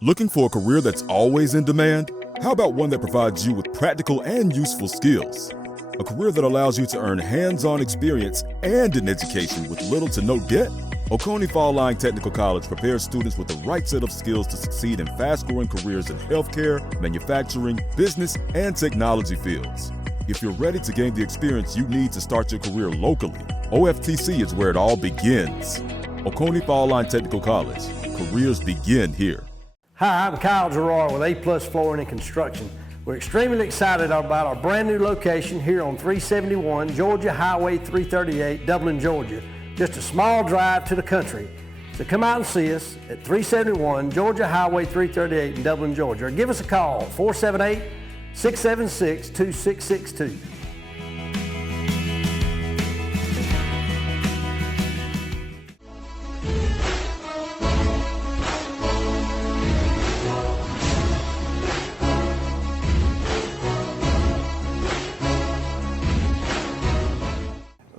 Looking for a career that's always in demand? How about one that provides you with practical and useful skills? A career that allows you to earn hands-on experience and an education with little to no debt? Oconee Fall Line Technical College prepares students with the right set of skills to succeed in fast-growing careers in healthcare, manufacturing, business, and technology fields. If you're ready to gain the experience you need to start your career locally, OFTC is where it all begins. Oconee Fall Line Technical College. Careers begin here. Hi, I'm Kyle Gerard with A+ Flooring and Construction. We're extremely excited about our brand new location here on 371 Georgia Highway 338, Dublin, Georgia. Just a small drive to the country. So come out and see us at 371 Georgia Highway 338 in Dublin, Georgia. Or give us a call, 478-676-2662.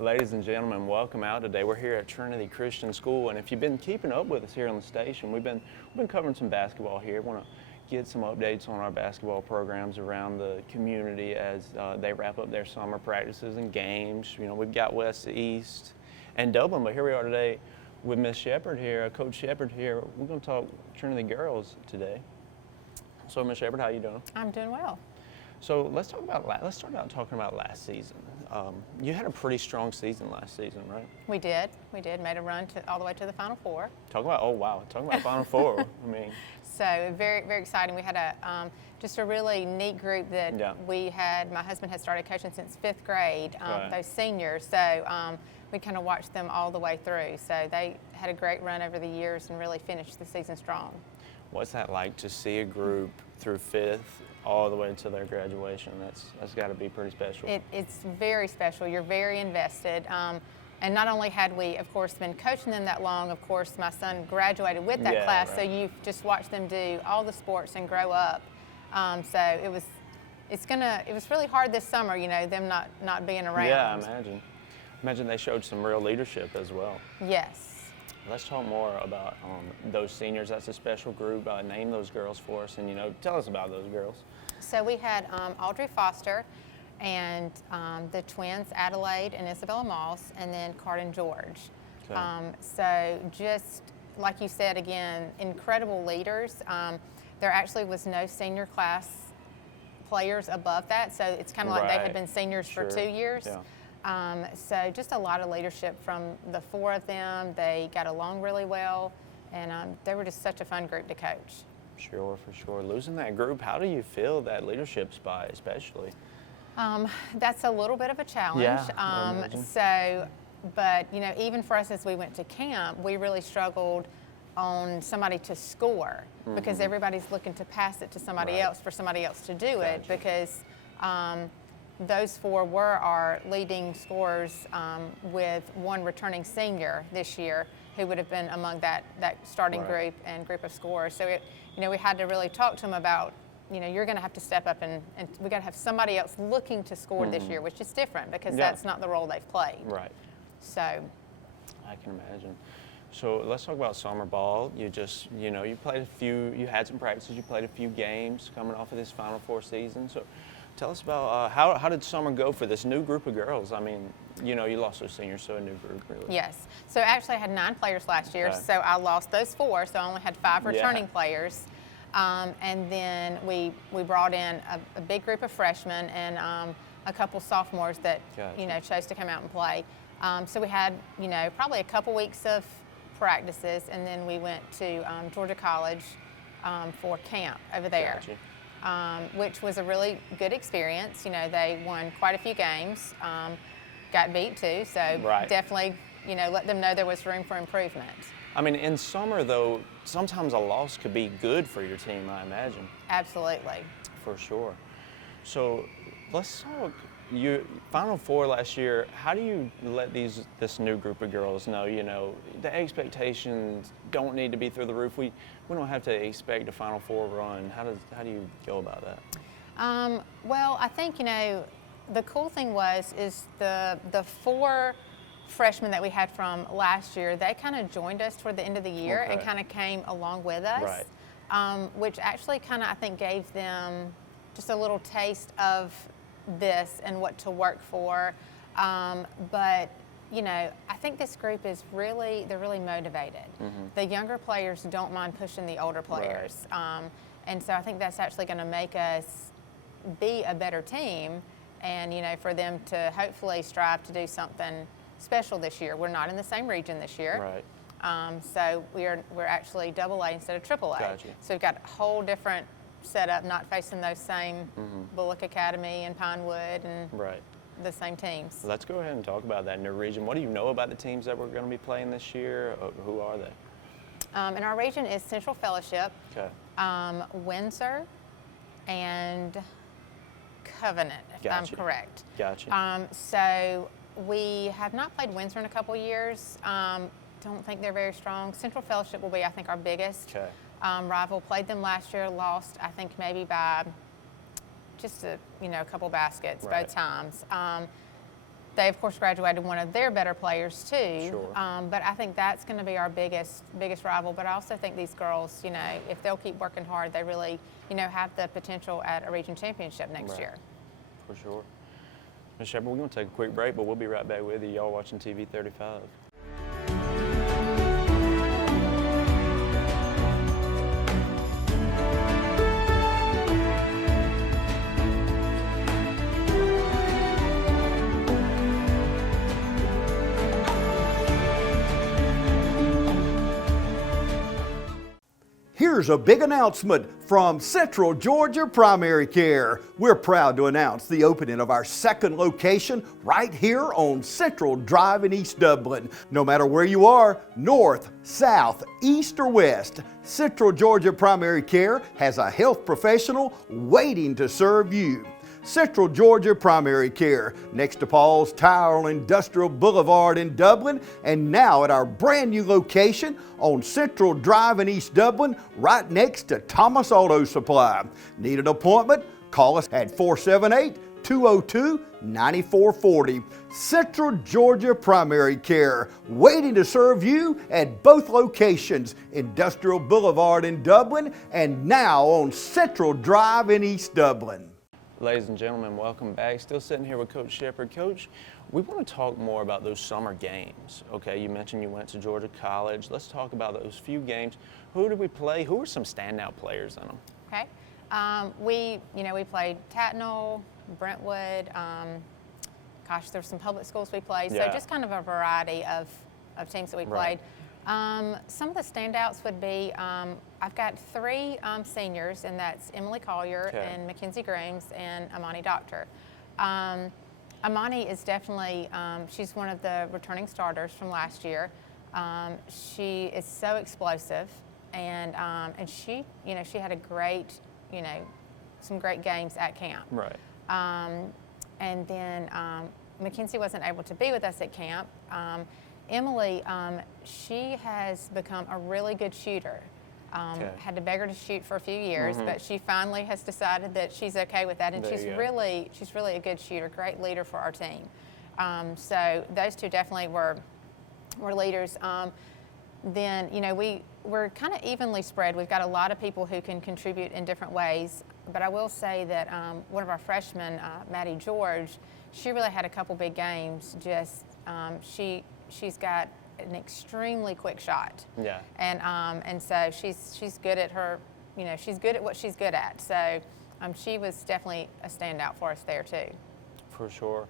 Ladies and gentlemen, welcome out today. We're here at Trinity Christian School, and if you've been keeping up with us here on the station, we've been covering some basketball here. Want to get some updates on our basketball programs around the community as they wrap up their summer practices and games. You know, we've got West, East, and Dublin, but here we are today with Miss Shepard here, Coach Shepard here. We're going to talk Trinity girls today. So, Miss Shepard, how you doing? I'm doing well. So let's start out talking about last season. You had a pretty strong season last season, right? We did. Made a run all the way to the Final Four. Talk about Final Four. I mean, so very, very exciting. We had just a really neat group that my husband had started coaching since 5th grade, right. Those seniors. So we kind of watched them all the way through. So they had a great run over the years and really finished the season strong. What's that like to see a group through 5th all the way to their graduation? That's got to be pretty special. It's very special. You're very invested. And not only had we, of course, been coaching them that long, of course, my son graduated with that class, right. So you've just watched them do all the sports and grow up. So it was really hard this summer, you know, them not being around. Yeah, I imagine. Imagine they showed some real leadership as well. Yes. Let's talk more about those seniors. That's a special group. Name those girls for us, and tell us about those girls. So we had Audrey Foster and the twins Adelaide and Isabella Moss, and then Carden George. Okay. So just like you said, again, incredible leaders. There actually was no senior class players above that, so it's kind of like they had been seniors for 2 years. Yeah. So just a lot of leadership from the 4 of them. They got along really well, and they were just such a fun group to coach. Sure, for sure. Losing that group, how do you feel that leadership spot especially? That's a little bit of a challenge. Yeah, but even for us as we went to camp, we really struggled on somebody to score because everybody's looking to pass it to somebody else for somebody else to do it because those 4 were our leading scorers with one returning senior this year who would have been among that starting group and group of scorers. So, we had to really talk to them about, you're going to have to step up and we got to have somebody else looking to score this year, which is different because that's not the role they've played. Right. So. I can imagine. So let's talk about summer ball. You just, you played you had some practices, you played a few games coming off of this Final Four season. So tell us about how did summer go for this new group of girls? I mean, you lost those seniors, so a new group, really. Yes. So actually I had 9 players last year, so I lost those 4, so I only had 5 returning players. And then we brought in a big group of freshmen and a couple sophomores that, chose to come out and play. So we had, probably a couple weeks of practices, and then we went to Georgia College for camp over there. Which was a really good experience. They won quite a few games, got beat too, so definitely, let them know there was room for improvement. I mean, in summer though, sometimes a loss could be good for your team, I imagine. Absolutely. For sure. So let's talk, Final Four last year, how do you let this new group of girls know, the expectations don't need to be through the roof. We don't have to expect a Final Four run. How do you go about that? Well, I think, the cool thing is the 4 freshmen that we had from last year, they kind of joined us toward the end of the year and kind of came along with us. which actually kind of, I think, gave them just a little taste of this and what to work for. But, you know, I think this group is they're really motivated. The younger players don't mind pushing the older players. Right. And so I think that's actually going to make us be a better team and, you know, for them to hopefully strive to do something special this year. We're not in the same region this year. Right. So we're actually AA instead of AAA. Gotcha. So we've got a whole different setup, not facing those same Bullock Academy and Pinewood and right. the same teams. Let's go ahead and talk about that in your region. What do you know about the teams that we're going to be playing this year? Who are they? In our region is Central Fellowship, okay. Windsor, and Covenant, if I'm correct. Gotcha. So we have not played Windsor in a couple years. Don't think they're very strong. Central Fellowship will be, I think, our biggest rival. Played them last year, lost, I think, maybe by just a couple baskets right. both times. They, of course, graduated one of their better players too. Sure. But I think that's going to be our biggest rival. But I also think these girls, you know, if they'll keep working hard, they really, you know, have the potential at a region championship next right. year. For sure. Ms. Shepard, we're going to take a quick break, but we'll be right back with you. Y'all watching TV 35. Here's a big announcement from Central Georgia Primary Care. We're proud to announce the opening of our second location right here on Central Drive in East Dublin. No matter where you are, north, south, east, or west, Central Georgia Primary Care has a health professional waiting to serve you. Central Georgia Primary Care, next to Paul's Tile Industrial Boulevard in Dublin, and now at our brand new location on Central Drive in East Dublin, right next to Thomas Auto Supply. Need an appointment? Call us at 478-202-9440. Central Georgia Primary Care, waiting to serve you at both locations, Industrial Boulevard in Dublin and now on Central Drive in East Dublin. Ladies and gentlemen, welcome back. Still sitting here with Coach Shepard. Coach, we want to talk more about those summer games. Okay, you mentioned you went to Georgia College. Let's talk about those few games. Who did we play? Who were some standout players in them? Okay, we played Tatnall, Brentwood. There's some public schools we played. Yeah. So just kind of a variety of teams that we played. Right. Some of the standouts would be, I've got three seniors, and that's Emily Collier and Mackenzie Grooms and Amani Doctor. Amani is definitely, she's one of the returning starters from last year. She is so explosive, and she, she had a great, some great games at camp. Right. And then Mackenzie wasn't able to be with us at camp. Emily, she has become a really good shooter. Had to beg her to shoot for a few years, but she finally has decided that she's okay with that, and she's really a good shooter, great leader for our team. So those two definitely were leaders. Then we're kind of evenly spread. We've got a lot of people who can contribute in different ways, but I will say that one of our freshmen, Maddie George, she really had a couple big games. Just she's got an extremely quick shot. Yeah. And so she's good at her, she's good at what she's good at. So she was definitely a standout for us there too. For sure.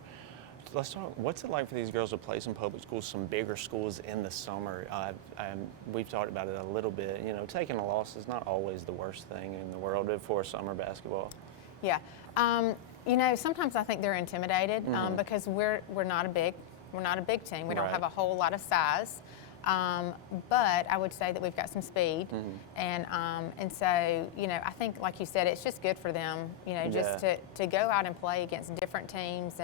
Let's talk, what's it like for these girls to play some public schools, some bigger schools in the summer? We've talked about it a little bit. Taking a loss is not always the worst thing in the world for summer basketball. Yeah. Sometimes I think they're intimidated because we're not a big team. We don't have a whole lot of size, but I would say that we've got some speed, and so I think, like you said, it's just good for them, just to go out and play against different teams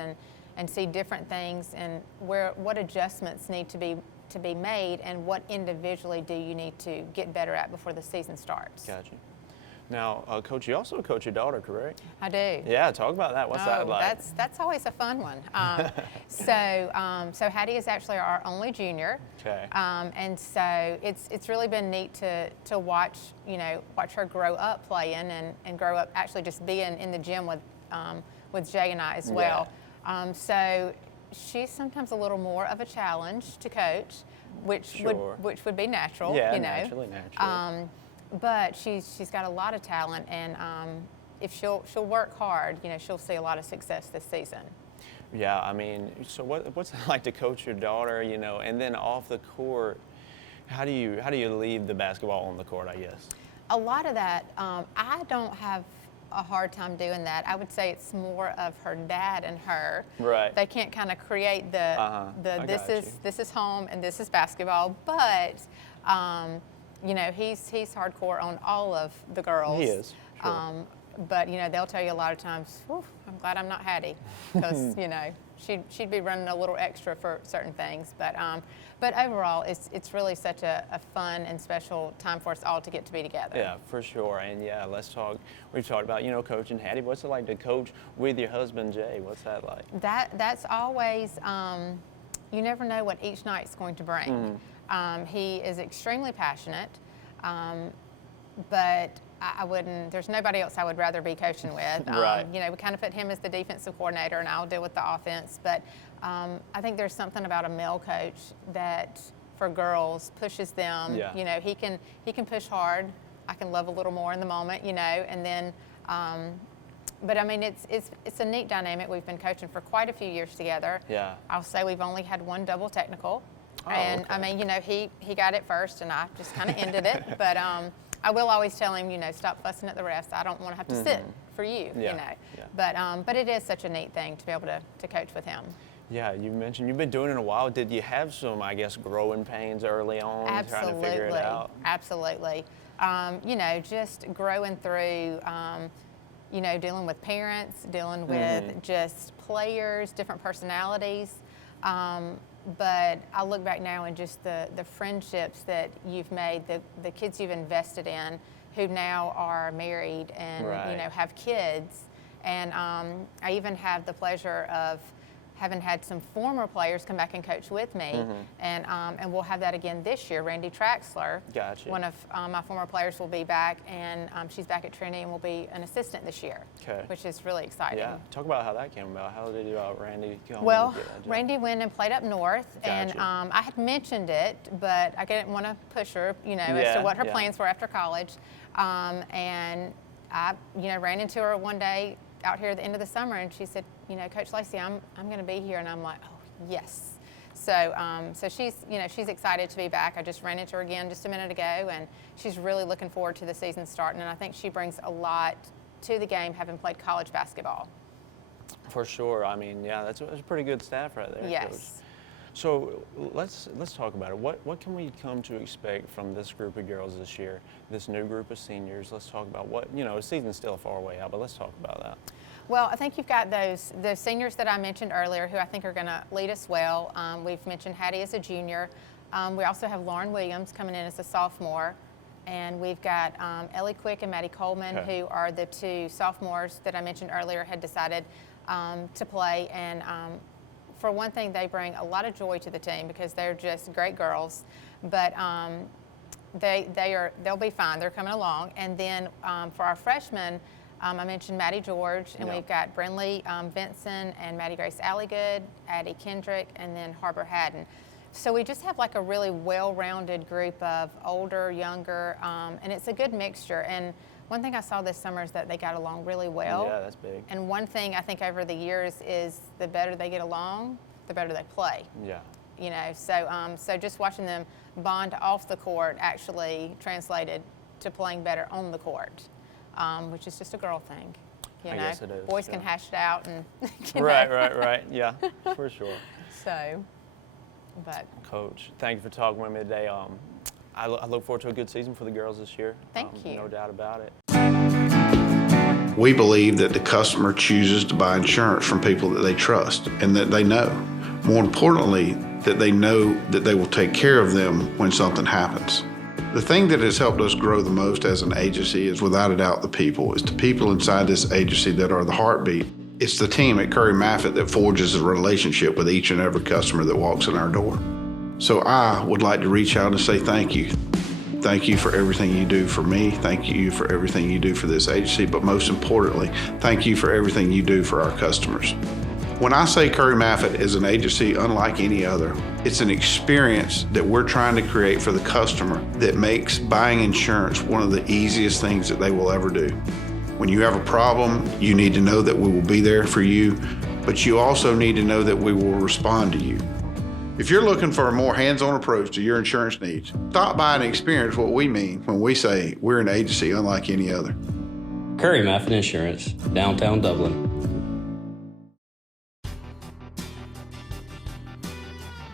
and see different things and what adjustments need to be made and what individually do you need to get better at before the season starts. Gotcha. Now, Coach, you also coach your daughter, correct? I do. Yeah, talk about that. What's that like? That's always a fun one. So Hattie is actually our only junior. Okay. And so it's really been neat to watch her grow up playing and grow up actually just being in the gym with Jay and I as well. Yeah. So she's sometimes a little more of a challenge to coach, which would be natural. Yeah, naturally. But she's got a lot of talent, and if she'll work hard, she'll see a lot of success this season. Yeah, I mean, so what's it like to coach your daughter, and then off the court, how do you leave the basketball on the court, I guess? A lot of that, I don't have a hard time doing that. I would say it's more of her dad and her. Right. They can't kind of create this is home and this is basketball, but he's hardcore on all of the girls. He is. Sure. But they'll tell you a lot of times, I'm glad I'm not Hattie, because she'd be running a little extra for certain things. But overall, it's really such a fun and special time for us all to get to be together. Yeah, for sure. And yeah, let's talk. We've talked about Coaching Hattie. What's it like to coach with your husband Jay? What's that like? That's always. You never know what each night's going to bring. Mm-hmm. He is extremely passionate, but I wouldn't. There's nobody else I would rather be coaching with. Right. We kind of put him as the defensive coordinator, and I'll deal with the offense. But I think there's something about a male coach that, for girls, pushes them. Yeah. He can push hard. I can love a little more in the moment. And then. But I mean, it's a neat dynamic. We've been coaching for quite a few years together. Yeah. I'll say we've only had one double technical. Oh, and okay. I mean, he got it first, and I just kind of ended it. But I will always tell him, stop fussing at the refs. I don't want to have to sit for you, Yeah. But it is such a neat thing to be able to coach with him. Yeah, you mentioned you've been doing it a while. Did you have some, I guess, growing pains early on, trying to figure it out? Absolutely. Just growing through, dealing with parents, dealing with just players, different personalities. But I look back now and just the friendships that you've made, the kids you've invested in, who now are married and have kids. And I even have the pleasure of having had some former players come back and coach with me, and we'll have that again this year. Randy Traxler, Gotcha. One of my former players, will be back, and she's back at Trinity and will be an assistant this year, which is really exciting. Yeah, talk about how that came about. How did Randy come? Well, Randy went and played up north, Gotcha. and I had mentioned it, but I didn't want to push her, as to what her plans were after college, and I, ran into her one day out here at the end of the summer, and she said, Coach Lacey, I'm going to be here, and I'm like, oh yes. So she's excited to be back. I just ran into her again just a minute ago, and she's really looking forward to the season starting. And I think she brings a lot to the game, having played college basketball. For sure. I mean, yeah, that's a pretty good staff right there, Yes. Coach. So let's talk about it. What can we come to expect from this group of girls this year, this new group of seniors? Let's talk about what, the season's still far away out, but let's talk about that. Well, I think you've got those seniors that I mentioned earlier who I think are going to lead us well. We've mentioned Hattie as a junior. We also have Lauren Williams coming in as a sophomore. And we've got Ellie Quick and Maddie Coleman, who are the two sophomores that I mentioned earlier had decided to play. And for one thing, they bring a lot of joy to the team because they're just great girls. But they'll be fine. They're coming along. And then for our freshmen, I mentioned Maddie George, and we've got Brinley Benson and Maddie Grace Alligood, Addie Kendrick, and then Harbor Haddon. So we just have like a really well-rounded group of older, younger, and it's a good mixture. And one thing I saw this summer is that they got along really well. Yeah, that's big. And one thing I think over the years is the better they get along, the better they play. Yeah. So just watching them bond off the court actually translated to playing better on the court. Which is just a girl thing, I guess it is. Boys can hash it out and. Right. Yeah, for sure. So, but. Coach, thank you for talking with me today. I look forward to a good season for the girls this year. Thank you. No doubt about it. We believe that the customer chooses to buy insurance from people that they trust and that they know. More importantly, that they know that they will take care of them when something happens. The thing that has helped us grow the most as an agency is without a doubt the people. It's the people inside this agency that are the heartbeat. It's the team at Curry Maffitt that forges a relationship with each and every customer that walks in our door. So I would like to reach out and say thank you. Thank you for everything you do for me. Thank you for everything you do for this agency. But most importantly, thank you for everything you do for our customers. When I say Curry Maffitt is an agency unlike any other, it's an experience that we're trying to create for the customer that makes buying insurance one of the easiest things that they will ever do. When you have a problem, you need to know that we will be there for you, but you also need to know that we will respond to you. If you're looking for a more hands-on approach to your insurance needs, stop by and experience what we mean when we say we're an agency unlike any other. Curry Maffitt Insurance, downtown Dublin.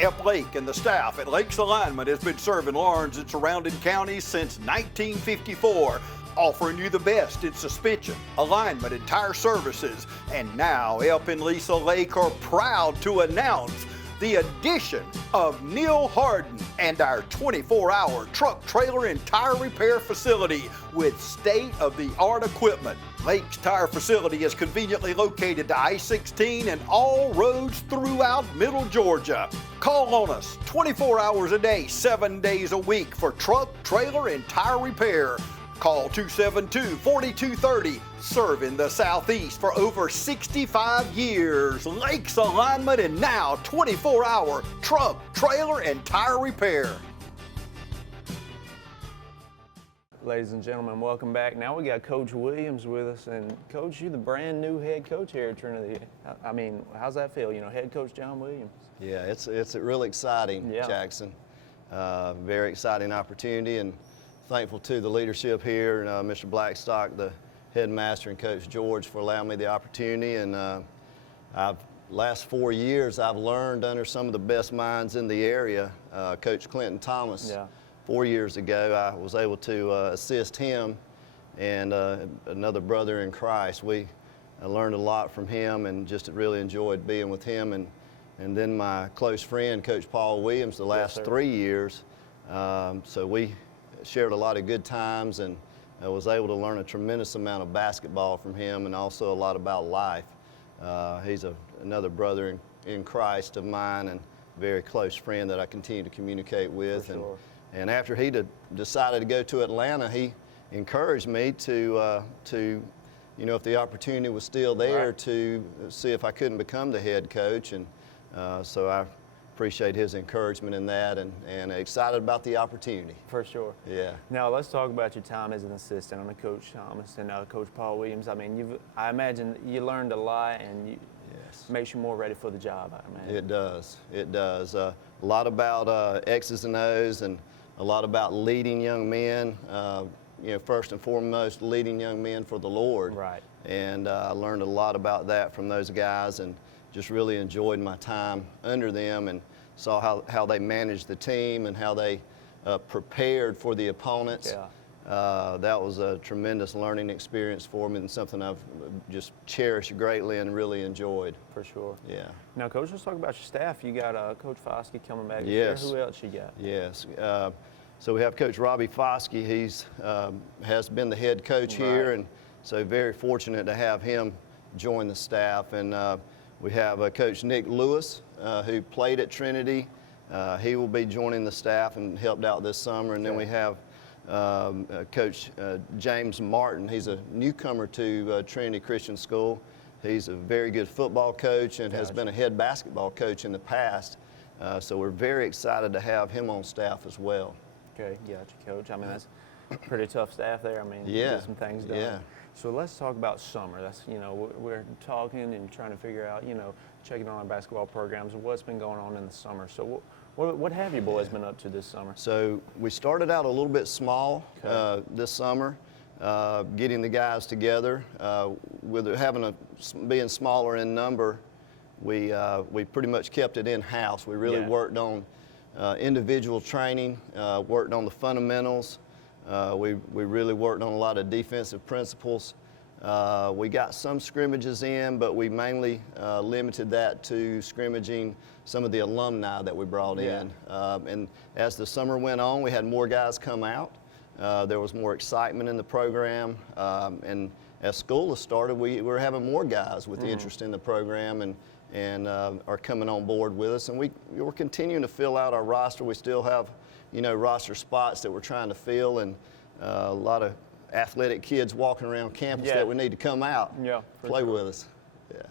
F. Lake and the staff at Lakes Alignment has been serving Lawrence and surrounding counties since 1954, offering you the best in suspension, alignment, and tire services. And now F and Lisa Lake are proud to announce the addition of Neil Harden and our 24-hour truck, trailer, and tire repair facility with state-of-the-art equipment. Lake's Tire Facility is conveniently located to I-16 and all roads throughout Middle Georgia. Call on us 24 hours a day, 7 days a week for truck, trailer, and tire repair. Call 272-4230, serving the Southeast for over 65 years. Lakes Alignment and now 24-hour truck, trailer, and tire repair. Ladies and gentlemen, welcome back. Now we got Coach Williams with us, and Coach, you're the brand new head coach here at Trinity. I mean, how's that feel? You know, head coach John Williams. Yeah, it's really exciting, Yeah. Jackson. Very exciting opportunity, and thankful to the leadership here, Mr. Blackstock, the headmaster, and Coach George for allowing me the opportunity. And last 4 years, I've learned under some of the best minds in the area. Coach Clinton Thomas. Yeah. 4 years ago, I was able to assist him and another brother in Christ. I learned a lot from him and just really enjoyed being with him. And then my close friend, Coach Paul Williams, the last 3 years. So we shared a lot of good times, and I was able to learn a tremendous amount of basketball from him and also a lot about life. He's another brother in Christ of mine and very close friend that I continue to communicate with. For sure. And after he decided to go to Atlanta, he encouraged me to you know, if the opportunity was still there, Right. to see if I couldn't become the head coach. And so I appreciate his encouragement in that, and excited about the opportunity. For sure. Yeah. Now let's talk about your time as an assistant under Coach Thomas and Coach Paul Williams. I mean, I imagine you learned a lot, and Yes. makes you more ready for the job, I imagine. It does. It does. A lot about X's and O's, and a lot about leading young men. You know, first and foremost, leading young men for the Lord. Right. And I learned a lot about that from those guys, and just really enjoyed my time under them, and saw how they managed the team and how they prepared for the opponents. Yeah. That was a tremendous learning experience for me, and something I've just cherished greatly and really enjoyed. For sure. Yeah. Now, Coach, let's talk about your staff. You got Coach Foskey coming back this Yes. year. Who else you got? Yes. So we have Coach Robbie Foskey. He's has been the head coach here, Right. and so very fortunate to have him join the staff. And we have Coach Nick Lewis, who played at Trinity. He will be joining the staff and helped out this summer. And then we have Coach James Martin. He's a newcomer to Trinity Christian School. He's a very good football coach and has been a head basketball coach in the past. So we're very excited to have him on staff as well. Okay, gotcha, Coach. I mean, that's a pretty tough staff there. I mean, Yeah. get some things done. Yeah. So let's talk about summer. That's, you know, we're talking and trying to figure out, you know, checking on our basketball programs and what's been going on in the summer. So what have you boys been up to this summer? So we started out a little bit small this summer, getting the guys together. With it being smaller in number, we pretty much kept it in-house. We really worked on individual training, worked on the fundamentals. We really worked on a lot of defensive principles. We got some scrimmages in, but we mainly limited that to scrimmaging some of the alumni that we brought in. And as the summer went on, we had more guys come out. There was more excitement in the program. And as school has started, we're having more guys with interest in the program and are coming on board with us. And we're continuing to fill out our roster. We still have, roster spots that we're trying to fill, and a lot of athletic kids walking around campus that we need to come out, play with us. Yeah.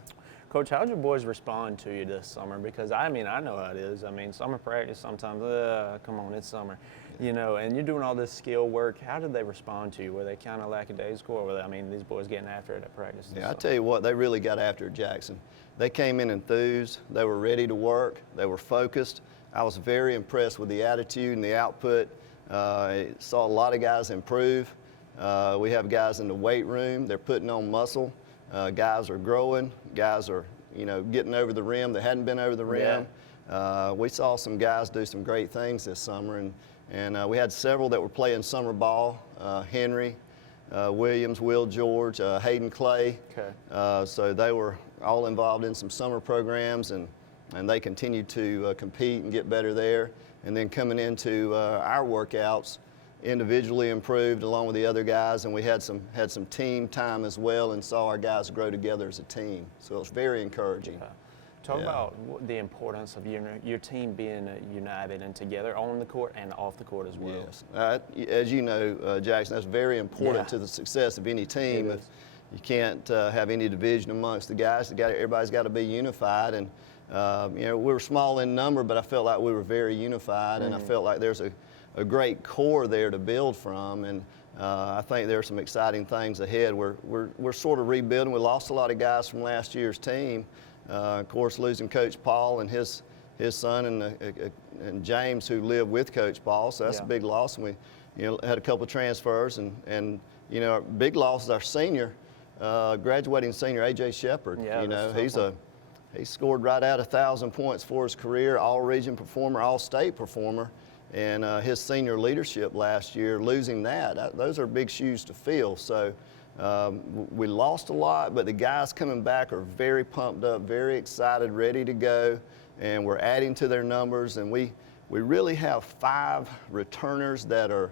Coach, how'd your boys respond to you this summer? Because I know how it is. Summer practice sometimes, come on, it's summer, and you're doing all this skill work. How did they respond to you? Were they kind of lackadaisical, or were they, these boys getting after it at practice? Yeah, I tell you what, they really got after it, Jackson. They came in enthused. They were ready to work. They were focused. I was very impressed with the attitude and the output. Saw a lot of guys improve. We have guys in the weight room. They're putting on muscle. Guys are growing. Guys are, getting over the rim that hadn't been over the rim. We saw some guys do some great things this summer, and we had several that were playing summer ball. Henry, Williams, Will George, Hayden Clay. Okay. So they were all involved in some summer programs, and they continued to compete and get better there. And then coming into our workouts, individually improved along with the other guys, and we had some team time as well, and saw our guys grow together as a team. So it was very encouraging. Talk about the importance of your team being united and together on the court and off the court as well. Yes. As you know, Jackson, that's very important to the success of any team. You can't have any division amongst the guys. Everybody's got to be unified, and we were small in number, but I felt like we were very unified, and I felt like there's a great core there to build from, and I think there are some exciting things ahead. We're sort of rebuilding. We lost a lot of guys from last year's team. Of course, losing Coach Paul and his son and James, who live with Coach Paul, so that's a big loss. And we had a couple of transfers, and our big loss is our senior, graduating senior A.J. Shepard. He scored right at 1,000 points for his career, all-region performer, all-state performer. And his senior leadership last year, losing those are big shoes to fill. So we lost a lot, but the guys coming back are very pumped up, very excited, ready to go, and we're adding to their numbers. And we really have 5 returners that are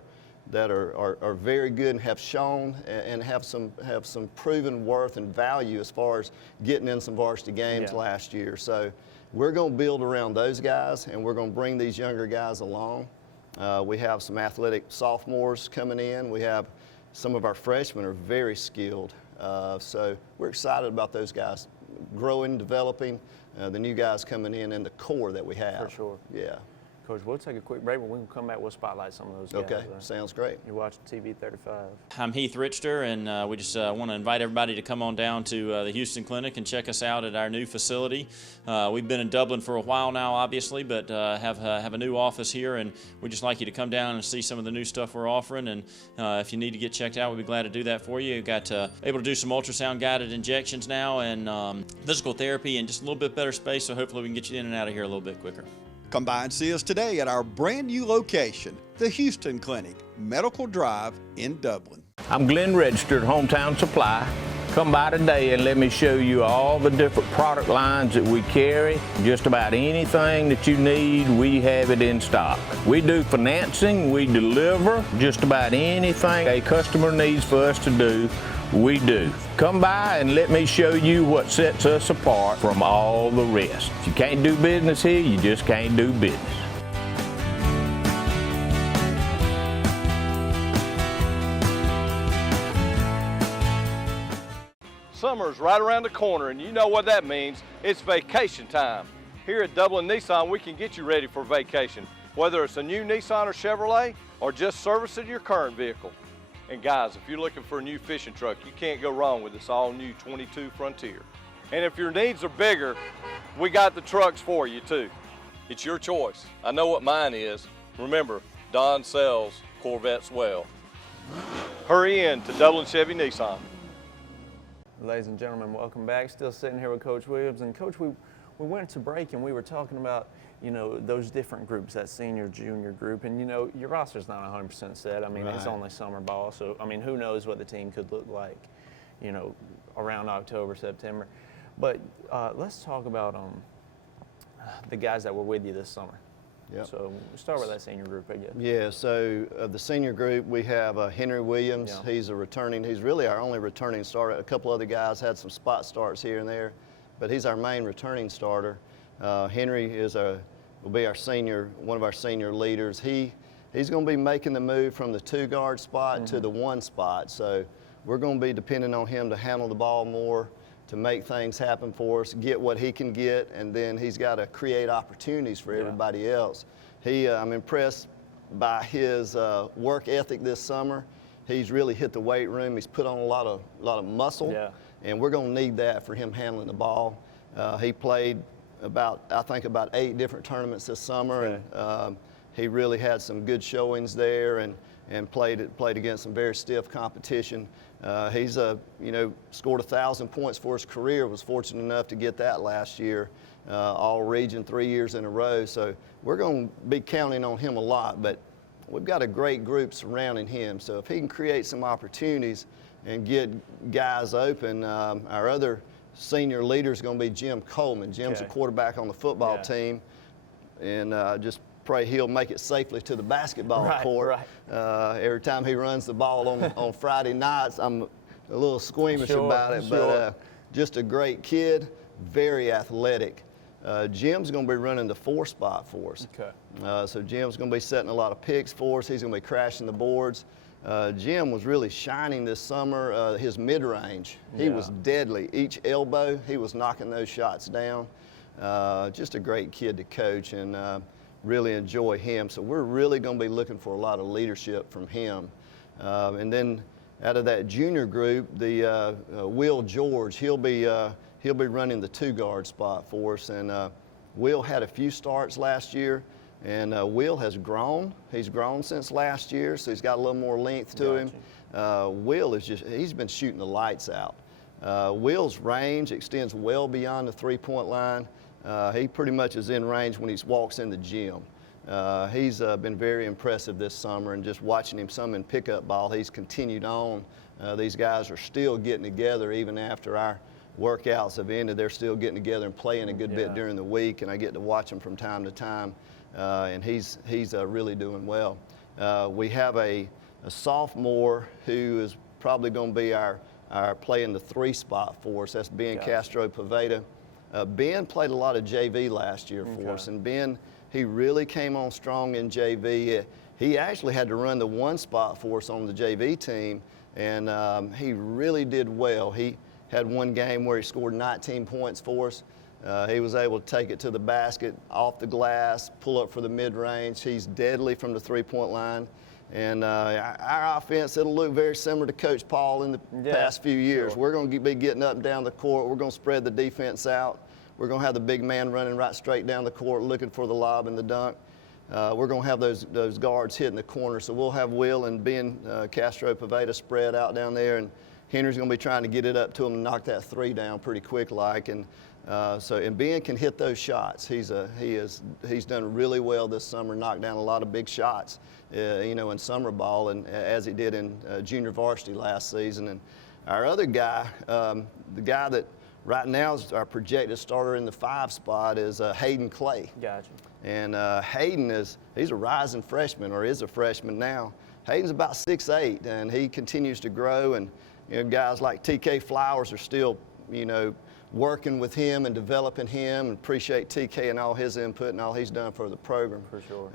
very good and have shown and have some proven worth and value as far as getting in some varsity games last year. So we're going to build around those guys, and we're going to bring these younger guys along. We have some athletic sophomores coming in. We have some of our freshmen are very skilled. So we're excited about those guys growing, developing, the new guys coming in, and the core that we have. For sure. Yeah. Coach, we'll take a quick break, but when we come back, we'll spotlight some of those guys. Okay, sounds great. You're watching TV 35. I'm Heath Richter, and we just want to invite everybody to come on down to the Houston Clinic and check us out at our new facility. We've been in Dublin for a while now, obviously, but have a new office here, and we'd just like you to come down and see some of the new stuff we're offering. And if you need to get checked out, we'd be glad to do that for you. We've got able to do some ultrasound-guided injections now, and physical therapy, and just a little bit better space, so hopefully we can get you in and out of here a little bit quicker. Come by and see us today at our brand new location, the Houston Clinic, Medical Drive in Dublin. I'm Glenn Register at Hometown Supply. Come by today and let me show you all the different product lines that we carry. Just about anything that you need, we have it in stock. We do financing, we deliver just about anything a customer needs for us to do, we do. Come by and let me show you what sets us apart from all the rest. If you can't do business here, you just can't do business. Summer's right around the corner, and you know what that means. It's vacation time. Here at Dublin Nissan, we can get you ready for vacation, whether it's a new Nissan or Chevrolet or just servicing your current vehicle. And guys, if you're looking for a new fishing truck, you can't go wrong with this all-new 22 Frontier. And if your needs are bigger, we got the trucks for you too. It's your choice. I know what mine is. Remember, Don sells Corvettes well. Hurry in to Dublin Chevy Nissan. Ladies and gentlemen, welcome back. Still sitting here with Coach Williams. And Coach, we went to break and we were talking about, those different groups, that senior, junior group. And, your roster's not 100% set. It's only summer ball. So, who knows what the team could look like, you know, around October, September. But let's talk about the guys that were with you this summer. Yep. So we'll start with that senior group, I guess. Yeah, so the senior group, we have Henry Williams. Yeah. He's really our only returning starter. A couple other guys had some spot starts here and there, but he's our main returning starter. Henry will be our senior, one of our senior leaders. He's going to be making the move from the 2-guard spot to the 1 spot. So we're going to be depending on him to handle the ball more, to make things happen for us, get what he can get, and then he's got to create opportunities for everybody else. I'm impressed by his work ethic this summer. He's really hit the weight room. He's put on a lot of muscle, and we're going to need that for him handling the ball. He played I think about 8 different tournaments this summer, and he really had some good showings there, and played against some very stiff competition. He's scored 1,000 points for his career. Was fortunate enough to get that last year, all region 3 years in a row. So we're going to be counting on him a lot. But we've got a great group surrounding him. So if he can create some opportunities and get guys open, our other senior leader is going to be Jim Coleman. Jim's a quarterback on the football team, and just pray he'll make it safely to the basketball court. Every time he runs the ball on Friday nights, I'm a little squeamish about it, but just a great kid, very athletic. Jim's going to be running the 4 spot for us. So Jim's going to be setting a lot of picks for us. He's going to be crashing the boards. Jim was really shining this summer. His mid-range, he was deadly. Each elbow, he was knocking those shots down. Just a great kid to coach, and really enjoy him. So we're really going to be looking for a lot of leadership from him. And then out of that junior group, the Will George, he'll be running the 2-guard spot for us. And Will had a few starts last year, and Will has grown. He's grown since last year, so he's got a little more length to him. Will he's been shooting the lights out. Will's range extends well beyond the 3-point line. He pretty much is in range when he walks in the gym. He's been very impressive this summer, and just watching him some in pickup ball, he's continued on. These guys are still getting together even after our workouts have ended. They're still getting together and playing a good bit during the week, and I get to watch him from time to time, and he's really doing well. We have a sophomore who is probably going to be our playing the 3 spot for us. That's Ben Castro-Poveda. Ben played a lot of JV last year for us, and Ben, he really came on strong in JV. He actually had to run the 1 spot for us on the JV team, and he really did well. He had one game where he scored 19 points for us. He was able to take it to the basket, off the glass, pull up for the mid-range. He's deadly from the 3-point line. And our offense, it'll look very similar to Coach Paul in the past few years. We're going to be getting up and down the court. We're going to spread the defense out. We're going to have the big man running right straight down the court looking for the lob and the dunk. We're going to have those guards hitting the corner. So we'll have Will and Ben Castro-Poveda spread out down there. And Henry's going to be trying to get it up to him and knock that 3 down pretty quick-like. And Ben can hit those shots. He's done really well this summer, knocked down a lot of big shots. In summer ball, and as he did in junior varsity last season. And our other guy, the guy that right now is our projected starter in the 5 spot, is Hayden Clay. Gotcha. And Hayden he's a rising freshman, or is a freshman now. Hayden's about 6'8", and he continues to grow. And guys like TK Flowers are still, working with him and developing him, and appreciate TK and all his input and all he's done for the program. For sure.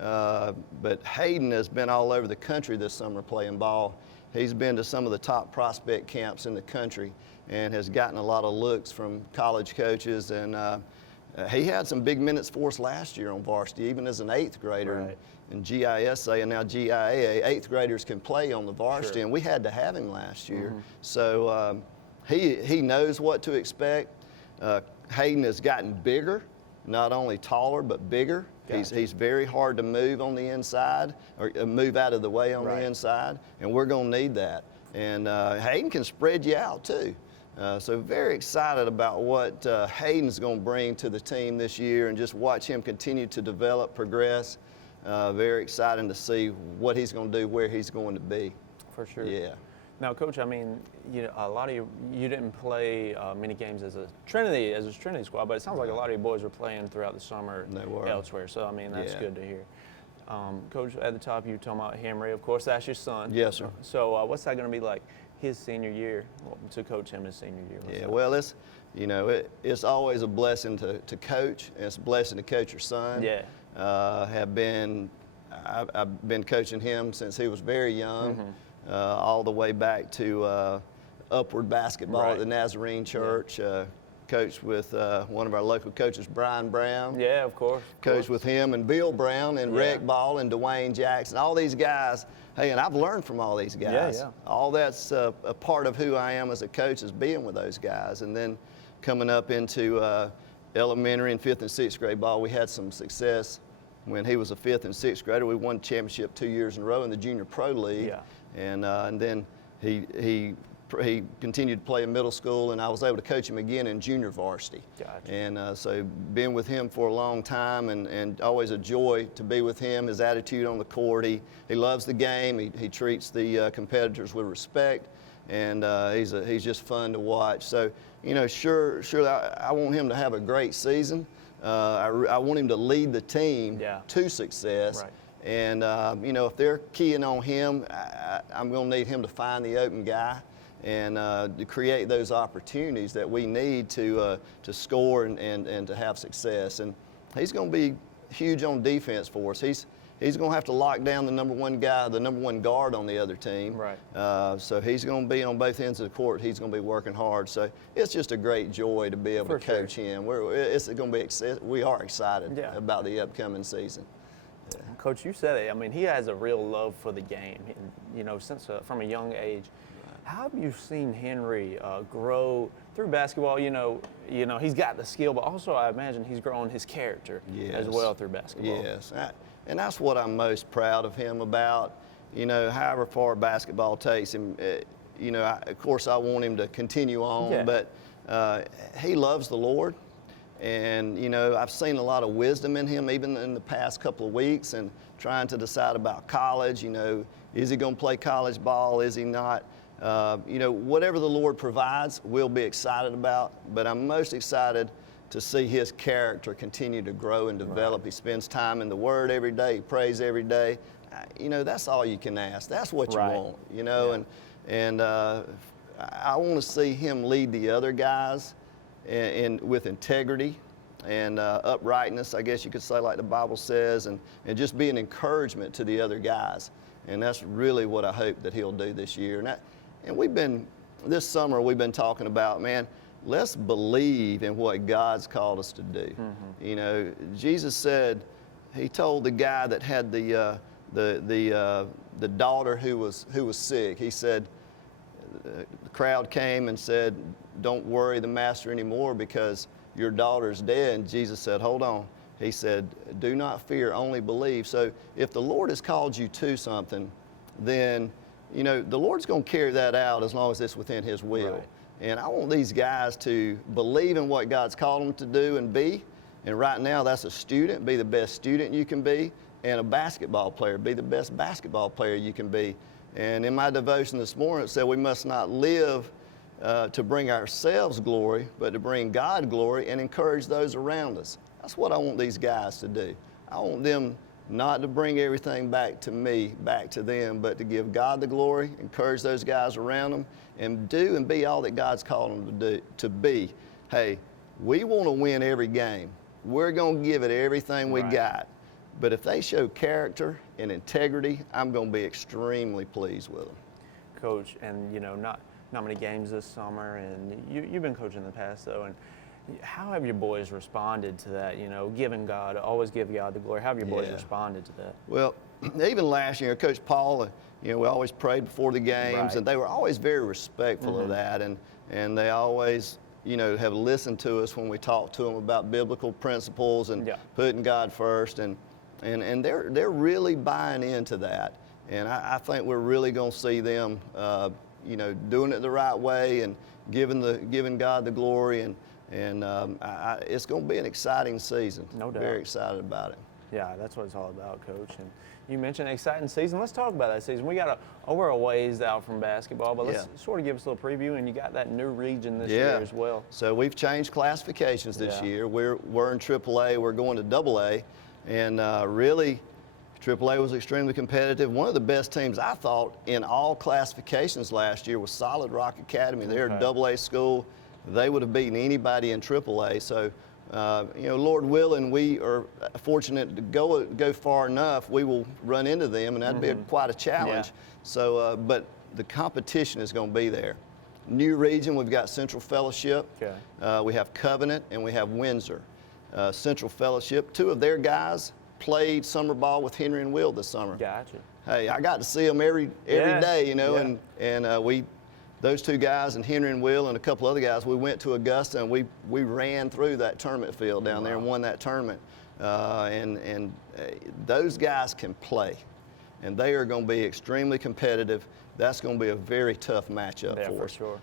But Hayden has been all over the country this summer playing ball. He's been to some of the top prospect camps in the country and has gotten a lot of looks from college coaches. And he had some big minutes for us last year on varsity, even as an 8th grader. In GISA and now GIAA, 8th graders can play on the varsity, and we had to have him last year. So he knows what to expect. Hayden has gotten bigger, not only taller, but bigger. He's very hard to move on the inside, or move out of the way on the inside, and we're going to need that. And Hayden can spread you out too. So very excited about what Hayden's going to bring to the team this year, and just watch him continue to develop, progress. Very exciting to see what he's going to do, where he's going to be. For sure. Yeah. Now, Coach, I mean, a lot of you didn't play many games as a Trinity squad, but it sounds like a lot of you boys were playing throughout the summer elsewhere. So, I mean, that's good to hear. Coach, at the top, you were talking about Henry. Of course, that's your son. Yes, sir. So, what's that going to be like his senior year, to coach him his senior year? Well, it's always a blessing to coach, and it's a blessing to coach your son. Yeah. I've been coaching him since he was very young, all the way back to upward basketball at the Nazarene Church. Coached with one of our local coaches, Brian Brown. Yeah, of course. Coached with him and Bill Brown and Rick Ball and Dwayne Jackson, all these guys. Hey, and I've learned from all these guys. Yeah. All that's a part of who I am as a coach, is being with those guys. And then coming up into elementary and 5th and 6th grade ball, we had some success. When he was a 5th and 6th grader, we won championship 2 years in a row in the Junior Pro League. Yeah. And then he continued to play in middle school, and I was able to coach him again in junior varsity. Gotcha. And so been with him for a long time, and always a joy to be with him. His attitude on the court, he loves the game. He treats the competitors with respect, and he's just fun to watch. So, sure, I want him to have a great season. I want him to lead the team to success. Right. And, if they're keying on him, I'm going to need him to find the open guy and to create those opportunities that we need to score and to have success. And he's going to be huge on defense for us. He's going to have to lock down the number one guy, the number one guard on the other team. Right. So he's going to be on both ends of the court. He's going to be working hard. So it's just a great joy to be able to coach him. It's going to be. We are excited about the upcoming season. Yeah. Coach, you said it. I mean, he has a real love for the game. Since from a young age. How have you seen Henry grow through basketball? He's got the skill, but also I imagine he's grown his character as well through basketball. Yes, and that's what I'm most proud of him about. However far basketball takes him, of course I want him to continue on, but he loves the Lord. And, I've seen a lot of wisdom in him, even in the past couple of weeks, and trying to decide about college. Is he going to play college ball? Is he not? Whatever the Lord provides, we'll be excited about. But I'm most excited to see his character continue to grow and develop. Right. He spends time in the Word every day. He prays every day. That's all you can ask. That's what you want, And I want to see him lead the other guys and with integrity and uprightness, I guess you could say, like the Bible says, and just be an encouragement to the other guys. And that's really what I hope that he'll do this year. And this summer we've been talking about, man, let's believe in what God's called us to do. Mm-hmm. Jesus said, he told the guy that had the daughter who was sick, he said, the crowd came and said, don't worry the master anymore because your daughter's dead. And Jesus said, hold on. He said, do not fear, only believe. So if the Lord has called you to something, then, the Lord's going to carry that out as long as it's within his will. Right. And I want these guys to believe in what God's called them to do and be. And right now, that's a student, be the best student you can be, and a basketball player, be the best basketball player you can be. And in my devotion this morning, it said we must not live to bring ourselves glory, but to bring God glory and encourage those around us. That's what I want these guys to do. I want them not to bring everything back to me, back to them, but to give God the glory, encourage those guys around them, and do and be all that God's called them to be. Hey, we want to win every game. We're going to give it everything we got. But if they show character and integrity, I'm going to be extremely pleased with them. Coach, and not many games this summer, and you've been coaching in the past though, and how have your boys responded to that? Giving God, always give God the glory. How have your boys responded to that? Well, even last year, Coach Paul, we always prayed before the games, and they were always very respectful of that, and they always, have listened to us when we talked to them about biblical principles and putting God first, and they're really buying into that, and I think we're really going to see them, doing it the right way and giving God the glory, and it's going to be an exciting season. No doubt. Very excited about it. Yeah, that's what it's all about, Coach. And You mentioned an exciting season. Let's talk about that season. We're a ways out from basketball, but let's sort of give us a little preview. And you got that new region this year as well. So we've changed classifications this year. We're in AAA. We're going to AA, and really, AAA was extremely competitive. One of the best teams I thought in all classifications last year was Solid Rock Academy. They're a AA school. They would have beaten anybody in AAA. So, you know, Lord willing, we are fortunate to go far enough. We will run into them, and that'd be quite a challenge. So, but the competition is going to be there. New region, we've got Central Fellowship. We have Covenant, and we have Windsor. Central Fellowship, 2 of their guys played summer ball with Henry and Will this summer. Gotcha. Hey, I got to see them every day, you know, and those 2 guys and Henry and Will and a couple other guys, we went to Augusta and we ran through that tournament field down there and won that tournament. Those guys can play, and they are going to be extremely competitive. That's going to be a very tough matchup for us. Sure.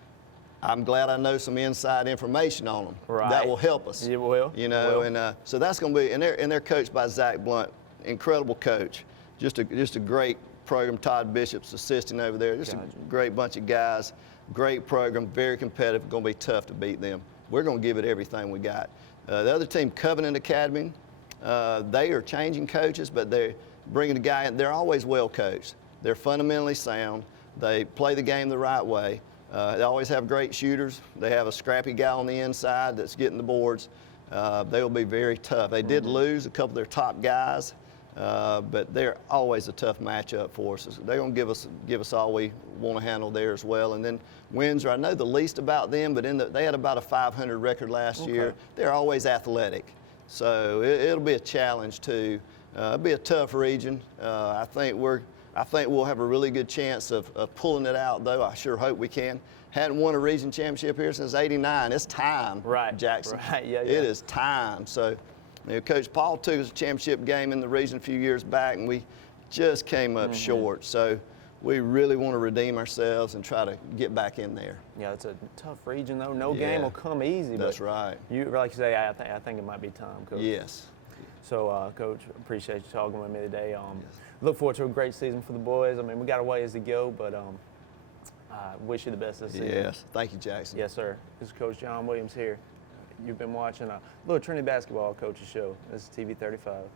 I'm glad I know some inside information on them. That will help us. It will. You know, and so that's going to be, and they're coached by Zach Blunt, incredible coach. Just a great program. Todd Bishop's assisting over there. Just a great bunch of guys. Great program, very competitive. Going to be tough to beat them. We're going to give it everything we got. The other team, Covenant Academy, they are changing coaches, but they're bringing a guy in. They're always well coached. They're fundamentally sound. They play the game the right way. They always have great shooters. They have a scrappy guy on the inside that's getting the boards. They will be very tough. They did lose a couple of their top guys, but they're always a tough matchup for us. They're going to give us all we want to handle there as well. And then Windsor, I know the least about them, but they had about a 500 record last year. They're always athletic, so it'll be a challenge too. It'll be a tough region. I think we'll have a really good chance of pulling it out, though. I sure hope we can. Hadn't won a region championship here since '89. It's time, Jackson. It is time. So, you know, Coach Paul took us a championship game in the region a few years back, and we just came up short. So we really want to redeem ourselves and try to get back in there. Yeah, it's a tough region, though. No game will come easy. That's right. Like you say, I think it might be time, Coach. Yes. So, Coach, appreciate you talking with me today. Look forward to a great season for the boys. I mean, we got a ways to go, but I wish you the best this season. Yes. Thank you, Jackson. Yes, sir. This is Coach John Williams here. You've been watching a little Trinity Basketball Coaches Show. This is TV 35.